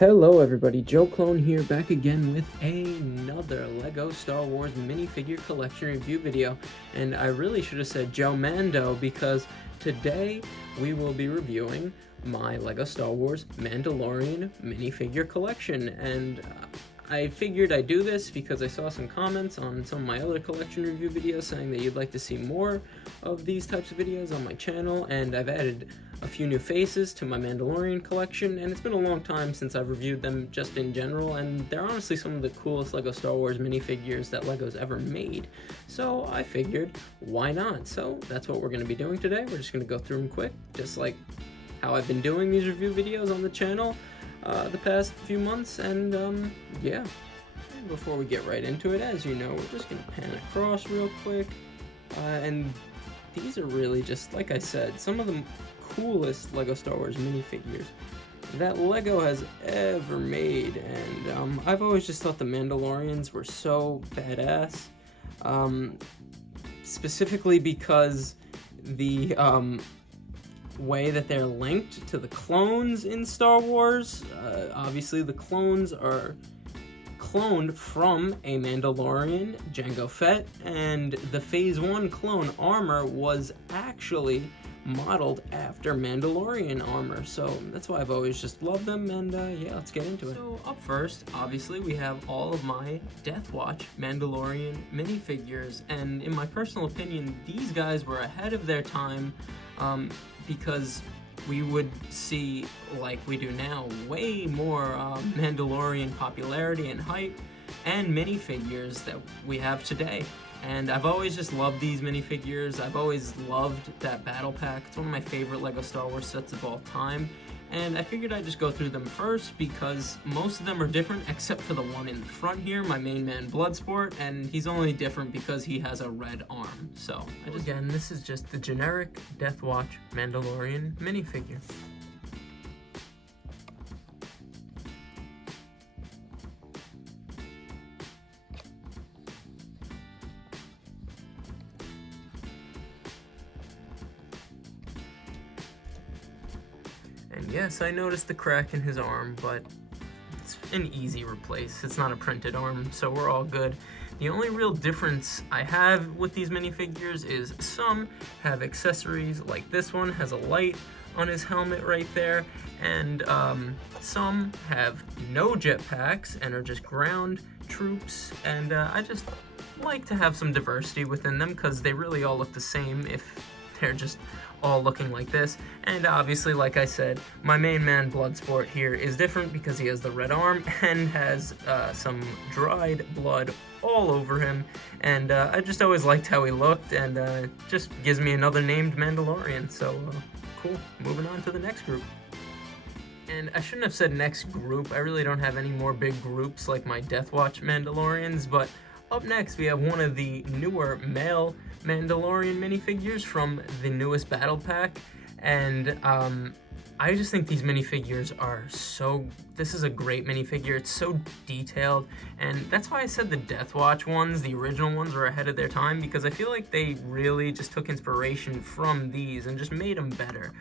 Hello everybody, Joe Clone here, back again with another LEGO Star Wars minifigure collection review video. And I really should have said Joe Mando, because today we will be reviewing my LEGO Star Wars Mandalorian minifigure collection. And I figured I'd do this because I saw some comments on some of my other collection review videos saying that you'd like to see more of these types of videos on my channel, and I've added a few new faces to my Mandalorian collection, and it's been a long time since I've reviewed them just in general, and they're honestly some of the coolest LEGO Star Wars minifigures that LEGO's ever made. So I figured, why not? So that's what we're going to be doing today. We're just going to go through them quick, just like how I've been doing these review videos on the channel the past few months, and yeah. Before we get right into it, as you know, we're just going to pan across real quick, and these are really just, like I said, some of the coolest LEGO Star Wars minifigures that LEGO has ever made, and I've always just thought the Mandalorians were so badass, specifically because the way that they're linked to the clones in Star Wars. Obviously the clones are cloned from a Mandalorian, Jango Fett, and the Phase 1 clone armor was actually modeled after Mandalorian armor, so that's why I've always just loved them, and yeah, let's get into it. So up first, obviously, we have all of my Death Watch Mandalorian minifigures, and in my personal opinion, these guys were ahead of their time, because we would see, like we do now, way more Mandalorian popularity and hype and minifigures that we have today. And I've always just loved these minifigures. I've always loved that battle pack. It's one of my favorite LEGO Star Wars sets of all time. And I figured I'd just go through them first because most of them are different except for the one in the front here, my main man Bloodsport, and he's only different because he has a red arm. So, again, this is just the generic Death Watch Mandalorian minifigure. And yes, I noticed the crack in his arm, but it's an easy replace. It's not a printed arm, so we're all good. The only real difference I have with these minifigures is some have accessories, like this one has a light on his helmet right there, and some have no jetpacks and are just ground troops, and I just like to have some diversity within them because they really all look the same if they're just all looking like this. And obviously, like I said, my main man Bloodsport here is different because he has the red arm and has some dried blood all over him, and I just always liked how he looked, and just gives me another named Mandalorian. So cool. Moving on to the next group. And I shouldn't have said next group. I really don't have any more big groups like my Death Watch Mandalorians, but up next we have one of the newer male Mandalorian minifigures from the newest battle pack, and I just think these minifigures are so... This is a great minifigure. It's so detailed, and that's why I said the Death Watch ones, the original ones, were ahead of their time, because I feel like they really just took inspiration from these and just made them better.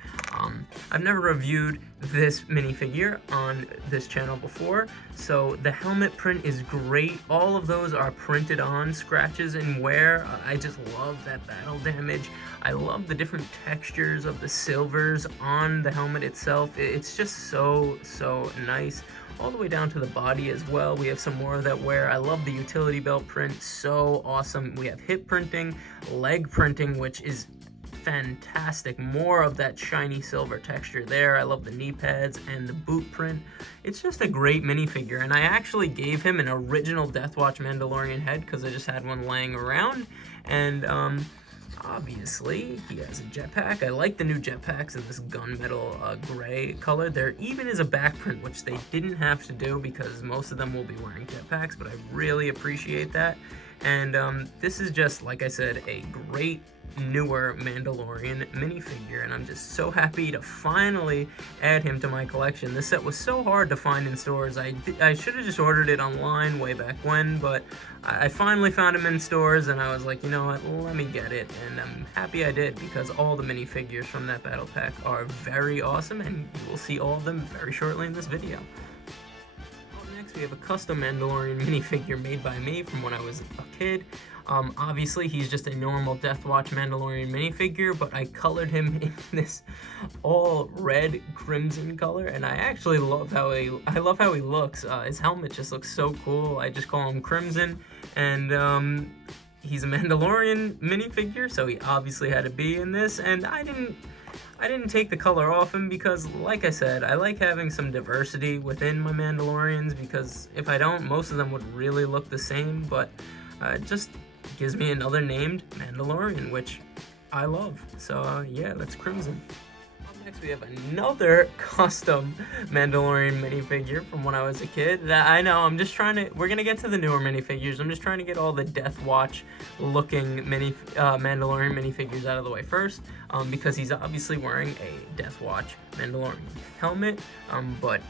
I've never reviewed this minifigure on this channel before, so the helmet print is great. All of those are printed on, scratches and wear. I just love that battle damage. I love the different textures of the silvers on the helmet itself. It's just so nice. All the way down to the body as well. We have some more of that wear. I love the utility belt print, so awesome. We have hip printing, leg printing, which is fantastic. More of that shiny silver texture there. I love the knee pads and the boot print. It's just a great minifigure, and I actually gave him an original Death Watch Mandalorian head because I just had one laying around, and obviously, he has a jetpack. I like the new jetpacks in this gunmetal gray color. There even is a back print, which they didn't have to do because most of them will be wearing jetpacks, but I really appreciate that. And this is just, like I said, a great newer Mandalorian minifigure, and I'm just so happy to finally add him to my collection. This set was so hard to find in stores. I should have just ordered it online way back when, but I finally found him in stores, and I was like, you know what, let me get it, and I'm happy I did, because all the minifigures from that battle pack are very awesome, and you will see all of them very shortly in this video. Next, we have a custom Mandalorian minifigure made by me from when I was a kid. Obviously, he's just a normal Death Watch Mandalorian minifigure, but I colored him in this all red crimson color, and I actually love how he looks. His helmet just looks so cool. I just call him Crimson, and he's a Mandalorian minifigure, so he obviously had to be in this, and I didn't take the color off him because, like I said, I like having some diversity within my Mandalorians, because if I don't, most of them would really look the same, but it just gives me another named Mandalorian, which I love. So yeah, that's Crimson. Up next, we have another custom Mandalorian minifigure from when I was a kid. I know, we're gonna get to the newer minifigures. I'm just trying to get all the Death Watch looking Mandalorian minifigures out of the way first, because he's obviously wearing a Death Watch Mandalorian helmet, but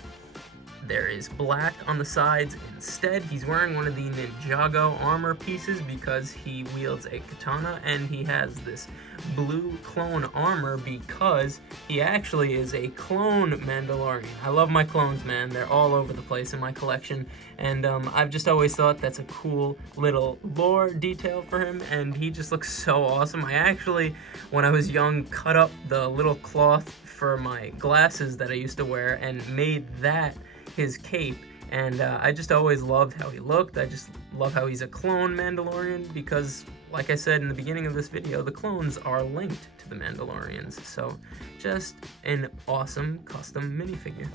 there is black on the sides. Instead, he's wearing one of the Ninjago armor pieces because he wields a katana, and he has this blue clone armor because he actually is a clone Mandalorian. I love my clones, man. They're all over the place in my collection, and I've just always thought that's a cool little lore detail for him, and he just looks so awesome. I actually, when I was young, cut up the little cloth for my glasses that I used to wear and made that his cape, and I just always loved how he looked. I just love how he's a clone Mandalorian because, like I said in the beginning of this video, the clones are linked to the Mandalorians. So just an awesome custom minifigure.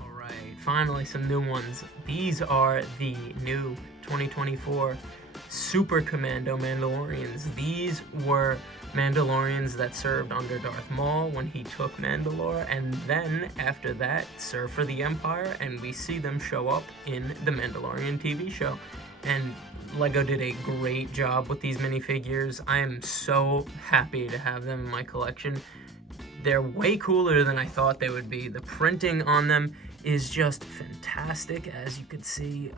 Alright, finally some new ones. These are the new 2024 Super Commando Mandalorians. These were Mandalorians that served under Darth Maul when he took Mandalore, and then after that served for the Empire, and we see them show up in the Mandalorian TV show. And LEGO did a great job with these minifigures. I am so happy to have them in my collection. They're way cooler than I thought they would be. The printing on them is just fantastic, as you could see.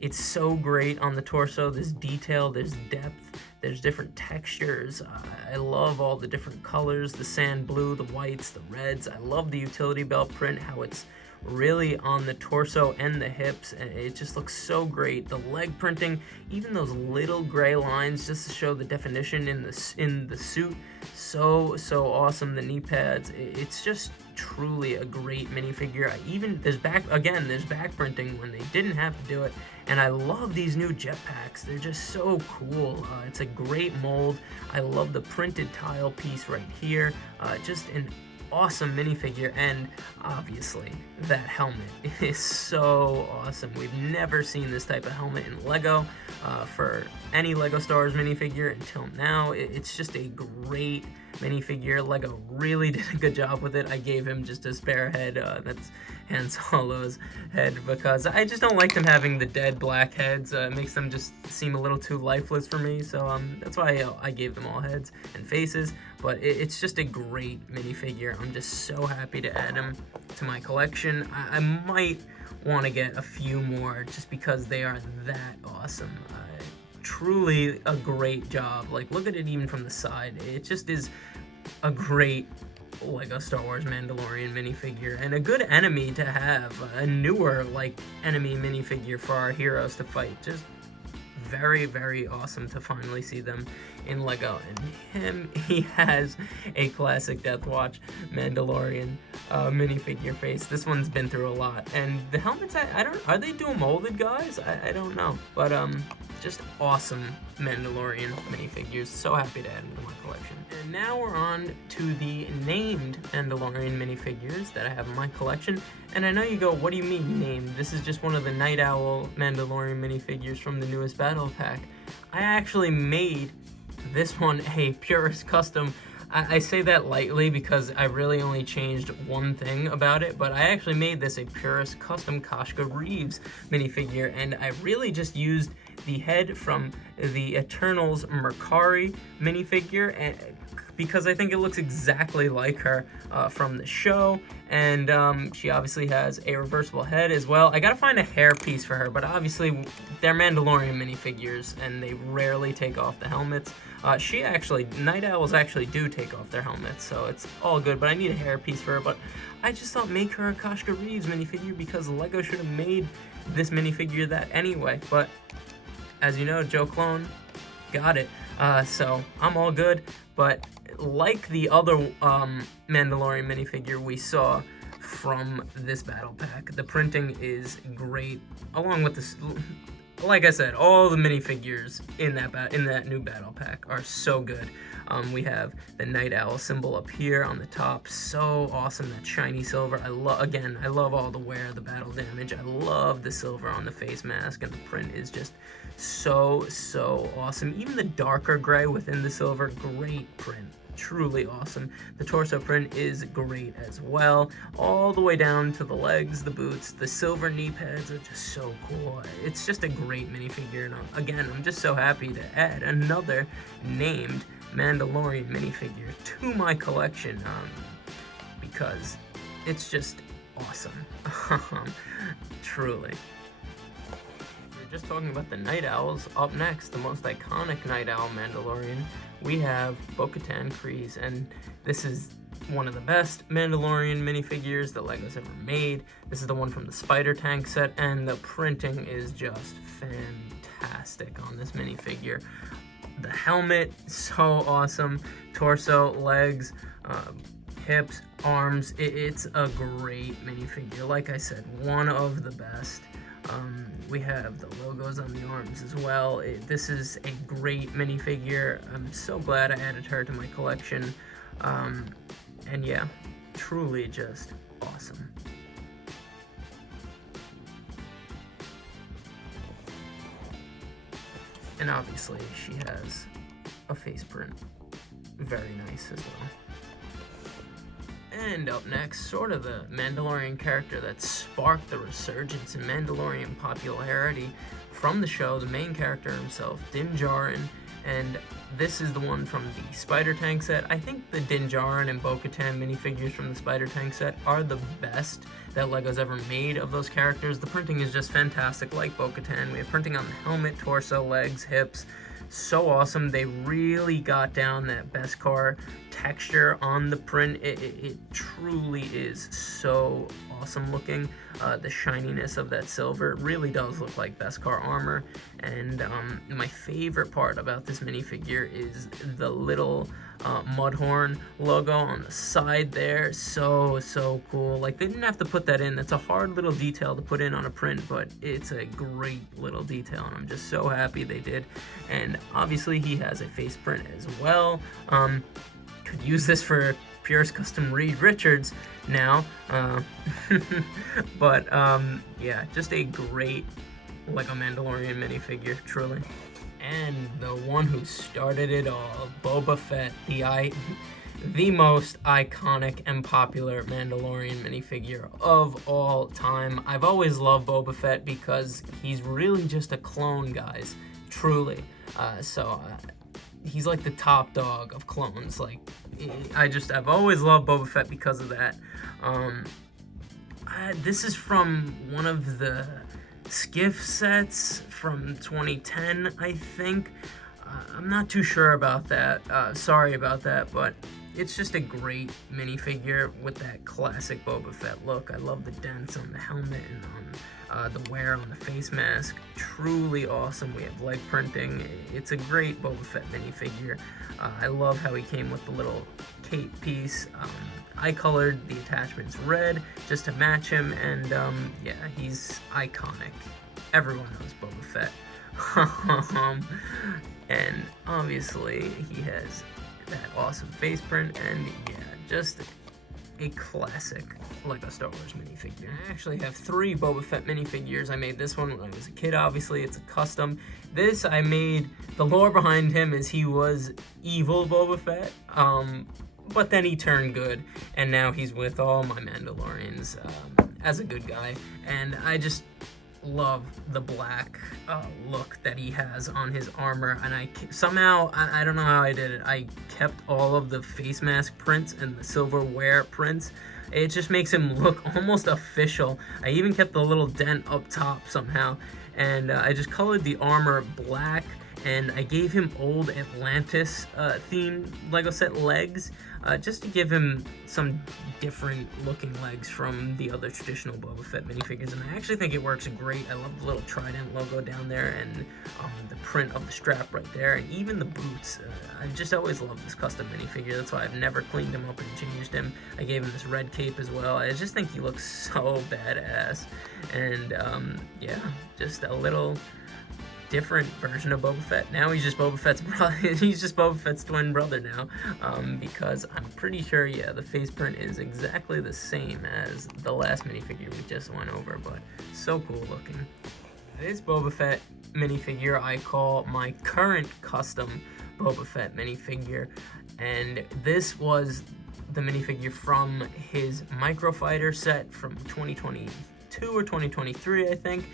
It's so great on the torso. There's detail, there's depth, there's different textures. I love all the different colors, the sand blue, the whites, the reds. I love the utility belt print, how it's really on the torso and the hips, and it just looks so great. The leg printing, even those little gray lines just to show the definition in the suit, so awesome. The knee pads, it's just truly a great minifigure. There's back printing when they didn't have to do it, and I love these new jetpacks. They're just so cool. It's a great mold. I love the printed tile piece right here. Just an awesome minifigure, and obviously that helmet is so awesome. We've never seen this type of helmet in LEGO for any LEGO Star Wars minifigure until now. It's just a great minifigure. LEGO really did a good job with it. I gave him just a spare head. That's Han Solo's head, because I just don't like them having the dead black heads. It makes them just seem a little too lifeless for me, so that's why I gave them all heads and faces. But it's just a great minifigure. I'm just so happy to add him to my collection. I might want to get a few more just because they are that awesome. Truly a great job. Like, look at it even from the side. It just is a great LEGO Star Wars Mandalorian minifigure, and a good enemy to have, a newer enemy minifigure for our heroes to fight. Just very, very awesome to finally see them in LEGO. And he has a classic Death Watch Mandalorian minifigure face. This one's been through a lot, and the helmets, are they dual molded, guys? I don't know, but just awesome Mandalorian minifigures. So happy to add them to my collection. And now we're on to the named Mandalorian minifigures that I have in my collection. And I know you go, what do you mean named? This is just one of the Night Owl Mandalorian minifigures from the newest battle pack. I actually made this one a purist custom. I say that lightly because I really only changed one thing about it, but I actually made this a purist custom Koshka Reeves minifigure, and I really just used the head from the Eternals Mercari minifigure and because I think it looks exactly like her from the show, and she obviously has a reversible head as well. I gotta find a hair piece for her, but obviously they're Mandalorian minifigures, and they rarely take off the helmets. Night Owls actually do take off their helmets, so it's all good, but I need a hair piece for her. But I just thought make her a Koshka Reeves minifigure, because LEGO should have made this minifigure that anyway. But as you know, Joe Clone got it, so I'm all good. But like the other Mandalorian minifigure we saw from this battle pack, the printing is great, along with this. Like I said, all the minifigures in that new battle pack are so good. We have the Night Owl symbol up here on the top, so awesome. That shiny silver. I love all the wear, the battle damage. I love the silver on the face mask, and the print is just so awesome. Even the darker gray within the silver, great print. Truly awesome. The torso print is great as well, all the way down to the legs, the boots. The silver knee pads are just so cool. It's just a great minifigure, and again, I'm just so happy to add another named Mandalorian minifigure to my collection, because it's just awesome. Truly. We're just talking about the Night Owls. Up next, the most iconic Night Owl Mandalorian, we have Bo-Katan Kryze, and this is one of the best Mandalorian minifigures that LEGO's ever made. This is the one from the Spider Tank set, and the printing is just fantastic on this minifigure. The helmet, so awesome. Torso, legs, hips, arms. It's a great minifigure. Like I said, one of the best. We have the logos on the arms as well. This is a great minifigure. I'm so glad I added her to my collection. And yeah, truly just awesome. And obviously she has a face print. Very nice as well. And up next, sort of the Mandalorian character that sparked the resurgence in Mandalorian popularity from the show, the main character himself, Din Djarin. And this is the one from the Spider Tank set. I think the Din Djarin and Bo-Katan minifigures from the Spider Tank set are the best that LEGO's ever made of those characters. The printing is just fantastic, like Bo-Katan. We have printing on the helmet, torso, legs, hips. So awesome. They really got down that Beskar texture on the print. It truly is so awesome looking. The shininess of that silver really does look like Beskar armor. And my favorite part about this minifigure is the little Mudhorn logo on the side there. So cool. Like, they didn't have to put that in. That's a hard little detail to put in on a print, but it's a great little detail, and I'm just so happy they did. And obviously he has a face print as well. Could use this for Purist Custom Reed Richards now. But yeah, just a great LEGO Mandalorian minifigure, truly. And the one who started it all, Boba Fett, the most iconic and popular Mandalorian minifigure of all time. I've always loved Boba Fett because he's really just a clone, guys, truly. He's like the top dog of clones. Like, I've always loved Boba Fett because of that. This is from one of the Skiff sets from 2010, I think. I'm not too sure about that. Sorry about that, but it's just a great minifigure with that classic Boba Fett look. I love the dents on the helmet and on the wear on the face mask. Truly awesome. We have leg printing. It's a great Boba Fett minifigure. I love how he came with the little cape piece. I colored the attachments red just to match him, and yeah, he's iconic. Everyone knows Boba Fett. And obviously he has that awesome face print, and yeah, just a classic LEGO Star Wars minifigure. I actually have 3 Boba Fett minifigures. I made this one when I was a kid, obviously. It's a custom. This I made, the lore behind him is he was evil Boba Fett, but then he turned good, and now he's with all my Mandalorians as a good guy. And love the black look that he has on his armor, and somehow, I don't know how I did it, I kept all of the face mask prints and the silverware prints. It just makes him look almost official. I even kept the little dent up top somehow, and I just colored the armor black, and I gave him old Atlantis themed Lego set legs, just to give him some different looking legs from the other traditional Boba Fett minifigures, and I actually think it works great. I love the little trident logo down there, and the print of the strap right there, and even the boots. I just always loved this custom minifigure. That's why I've never cleaned him up and changed him. I gave him this red cape as well. I just think he looks so badass, and yeah, just a little different version of Boba Fett. Now he's just Boba Fett's brother. He's just Boba Fett's twin brother now, because I'm pretty sure, yeah, the face print is exactly the same as the last minifigure we just went over, but so cool looking. This Boba Fett minifigure I call my current custom Boba Fett minifigure, and this was the minifigure from his Microfighter set from 2022 or 2023, I think.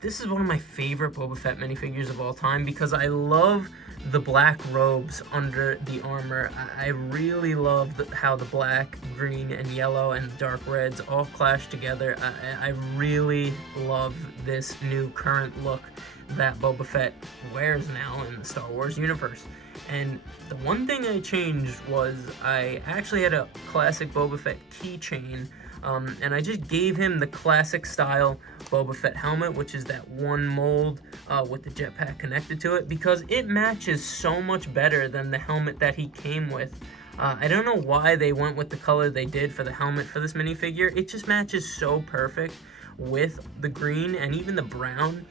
This is one of my favorite Boba Fett minifigures of all time because I love the black robes under the armor. I really love how the black, green, and yellow and the dark reds all clash together. I really love this new current look that Boba Fett wears now in the Star Wars universe. And the one thing I changed was I actually had a classic Boba Fett keychain, and I just gave him the classic style Boba Fett helmet, which is that one mold with the jetpack connected to it, because it matches so much better than the helmet that he came with. I don't know why they went with the color they did for the helmet for this minifigure. It just matches so perfect with the green and even the brown.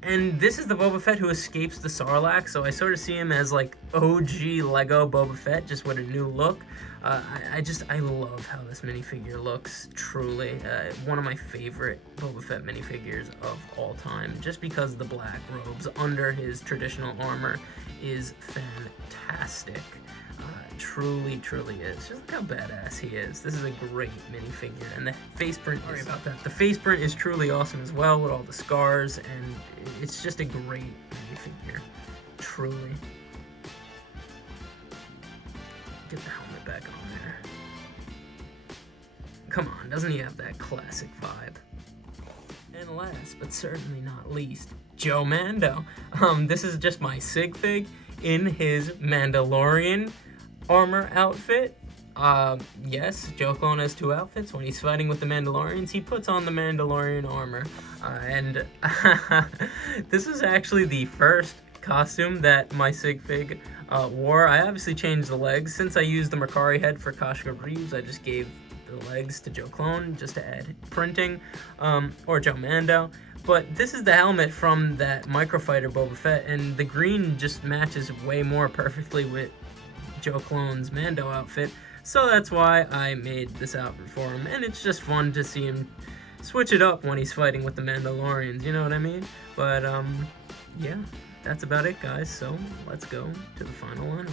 And this is the Boba Fett who escapes the Sarlacc, so I sort of see him as like OG Lego Boba Fett, just with a new look. I love how this minifigure looks, truly. One of my favorite Boba Fett minifigures of all time, just because the black robes under his traditional armor is fantastic. Truly, truly is. Just look how badass he is. This is a great minifigure, and the face print, sorry about that. The face print is truly awesome as well, with all the scars, and it's just a great minifigure. Truly. Get the helmet back on there. Come on, doesn't he have that classic vibe? And last, but certainly not least, Joe Mando. This is just my sig fig in his Mandalorian armor outfit. Yes, Joe Clone has two outfits. When he's fighting with the Mandalorians, he puts on the Mandalorian armor. And this is actually the first costume that my sig fig wore. I obviously changed the legs. Since I used the Mercari head for Koshka Reeves, I just gave the legs to Joe Clone just to add printing, or Joe Mando. But this is the helmet from that Microfighter Boba Fett, and the green just matches way more perfectly with Joe Clone's Mando outfit, so that's why I made this outfit for him, and it's just fun to see him switch it up when he's fighting with the Mandalorians, you know what I mean? But, yeah, that's about it, guys, so let's go to the final lineup.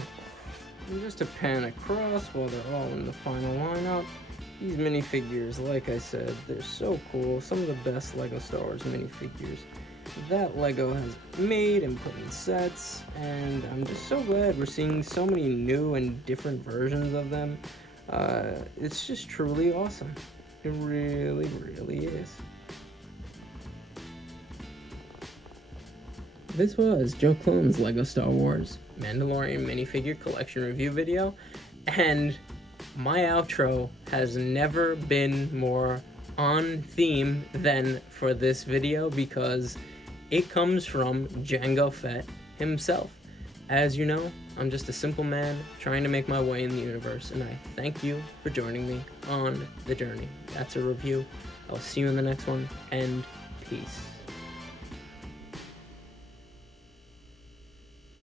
And just to pan across while they're all in the final lineup, these minifigures, like I said, they're so cool. Some of the best Lego Star Wars minifigures that Lego has made and put in sets, and I'm just so glad we're seeing so many new and different versions of them. It's just truly awesome. It really, really is. This was Joe Clone's Lego Star Wars Mandalorian minifigure collection review video, and my outro has never been more on theme than for this video, because it comes from Jango Fett himself. As you know, I'm just a simple man trying to make my way in the universe, and I thank you for joining me on the journey. That's a review. I'll see you in the next one, and peace.